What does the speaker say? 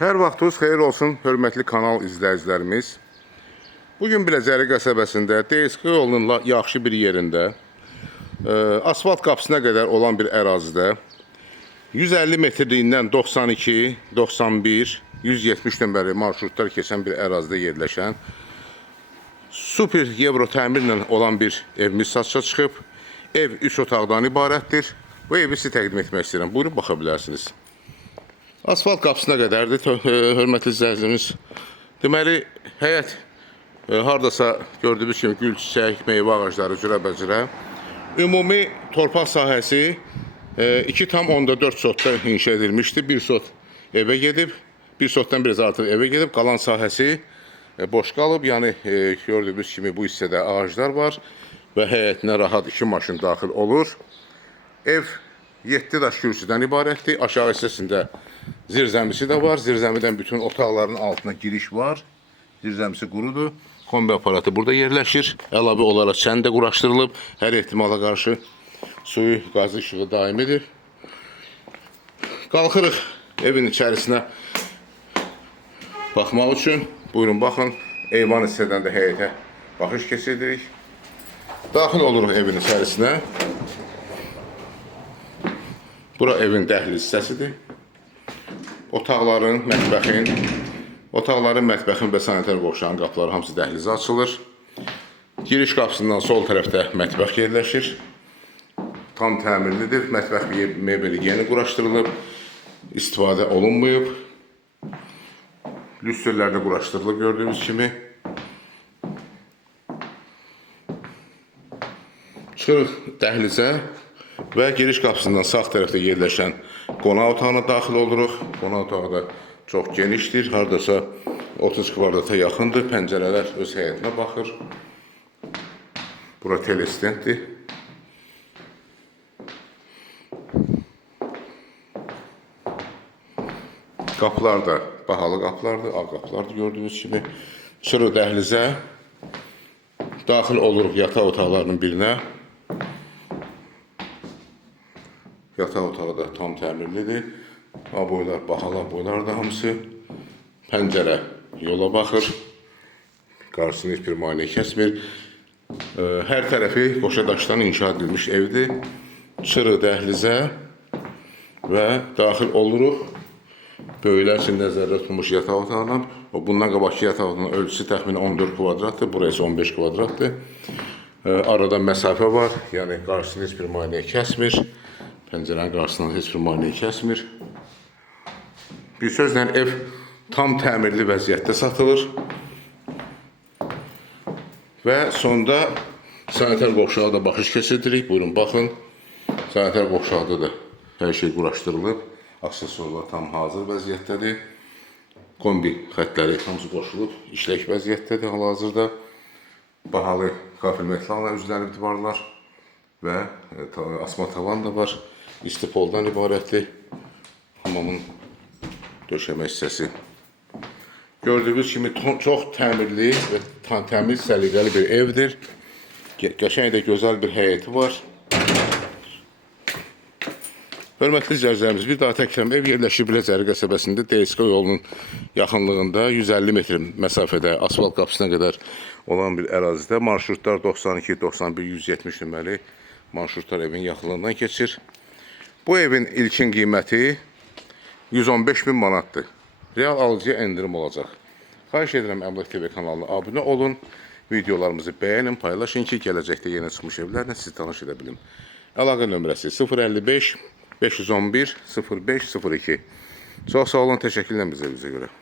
Hər vaxtınız xeyir olsun, hörmətli kanal izləyicilərimiz. Bugün Biləcəri qəsəbəsində DSK yolunun yaxşı bir yerində, asfalt qapısına qədər olan bir ərazidə 150 metrliyindən 92, 91, 170 nömrəli marşrutlar keçən bir ərazidə yerləşən super Euro təmirlə olan bir evimiz satışa çıxıb. Ev 3 otaqdan ibarətdir. Bu evi sizə təqdim etmək istəyirəm. Buyurun, baxa bilərsiniz. Asfalt qapısına qədərdir, hörmətli izləyicilərimiz. Deməli, həyət hardasa gördüyünüz kimi gül, çiçək, meyvə ağacları cürəbəcürə. Ümumi torpaq sahəsi 2,4 sotda inşa edilmişdir. Bir sot evə gedib, bir sotdan biraz artıq evə gedib, qalan sahəsi boş qalıb. Yəni, gördüyünüz kimi bu hissədə ağaclar var və həyətinə rahat 2 maşın daxil olur. Ev 7 daş kürsüdən ibarətdir. Aşağı hissəsində zirzəmisi də var. Zirzəmidən bütün otaqların altına giriş var. Zirzəmisi qurudur. Kombi aparatı burada yerləşir. Əlavə olaraq çən də quraşdırılıb. Hər ehtimala qarşı suyu, qazı işığı daimidir. Qalxırıq evin içərisinə baxmaq üçün. Buyurun, baxın. Eyvan hissədən də həyətə baxış keçirdirik. Daxil oluruq evin içərisinə. Bura evin dəhliz hissəsidir. Otaqların, mətbəxin və sanitar qovşağın qapıları hamısı dəhlizə açılır. Giriş qapısından sol tərəfdə mətbəx yerləşir. Tam təmirlidir. Mətbəx mebeli yeni quraşdırılıb. İstifadə olunmayıb. Lüstrlər də quraşdırılıb gördüyünüz kimi. Çıxırıq dəhlizə və giriş qapısından sağ tərəfdə yerləşən qonaq otağına daxil oluruq. Qonaq otağı da çox genişdir. Hardasa 30 kvadrata yaxındır. Pəncərələr öz həyətinə baxır. Bura telestenddir. Qapılar da bahalı qapılardır, ağ qapılardır gördüyünüz kimi. Çıxırıq dəhlizə. Daxil oluruq yataq otaqlarının birinə. Yataq otağı da tam təmirlidir. Aboylar, bahalı aboylar da hamısı. Pəncərə yola baxır. Qarşısını heç bir maneə kəsmir. Hər tərəfi qoşa daşdan inşa edilmiş evdir. Çıxırıq dəhlizə və daxil oluruq. Böyüklər üçün nəzərdə tutulmuş yataq otağına. Bundan qabaqki yataq otağının ölçüsü təxminən 14 kvadratdır. Burası 15 kvadratdır. Arada məsafə var. Yəni, qarşısını heç bir maneə kəsmir. Pəncərənin qarşısından heç bir maneə kəsmir. Bir sözlə, ev tam təmirli vəziyyətdə satılır. Və sonda sanitar qovşağı da baxış keçirdirik. Buyurun, baxın. Sanitar qovşaqda da hər şey quraşdırılıb. Aksesuarlar tam hazır vəziyyətdədir. Kombi xətləri hamısı qoşulub, işlək vəziyyətdədir hal-hazırda. Bahalı kafel metallarla üzlənib divarlar və asma tavan da var. İstipoldan ibarətdir. Hamamın döşəmə hissəsi. Gördüyünüz kimi çox təmirli və təmiz, səliqəli bir evdir. Qəşəng də gözəl bir həyəti var. Hörmətli izləyicilərimiz, bir daha təkrarım, ev yerləşir Biləcəri qəsəbəsində DSK yolunun yaxınlığında 150 metr məsafədə asfalt qapısına qədər olan bir ərazidə marşrutlar 92, 91, 170 nömrəli marşrutlar evin yaxınlığından keçir. Bu evin ilkin qiyməti 115 min manatdır. Real alıcıya endirim olacaq. Xahiş edirəm, Əmlak TV kanalına abunə olun, videolarımızı bəyənin, paylaşın ki, gələcəkdə yeni çıxmış evlərlə sizi tanış edə bilim. Əlaqə nömrəsi 055 511 0502. Çox sağ olun, təşəkkürlər bizə görə.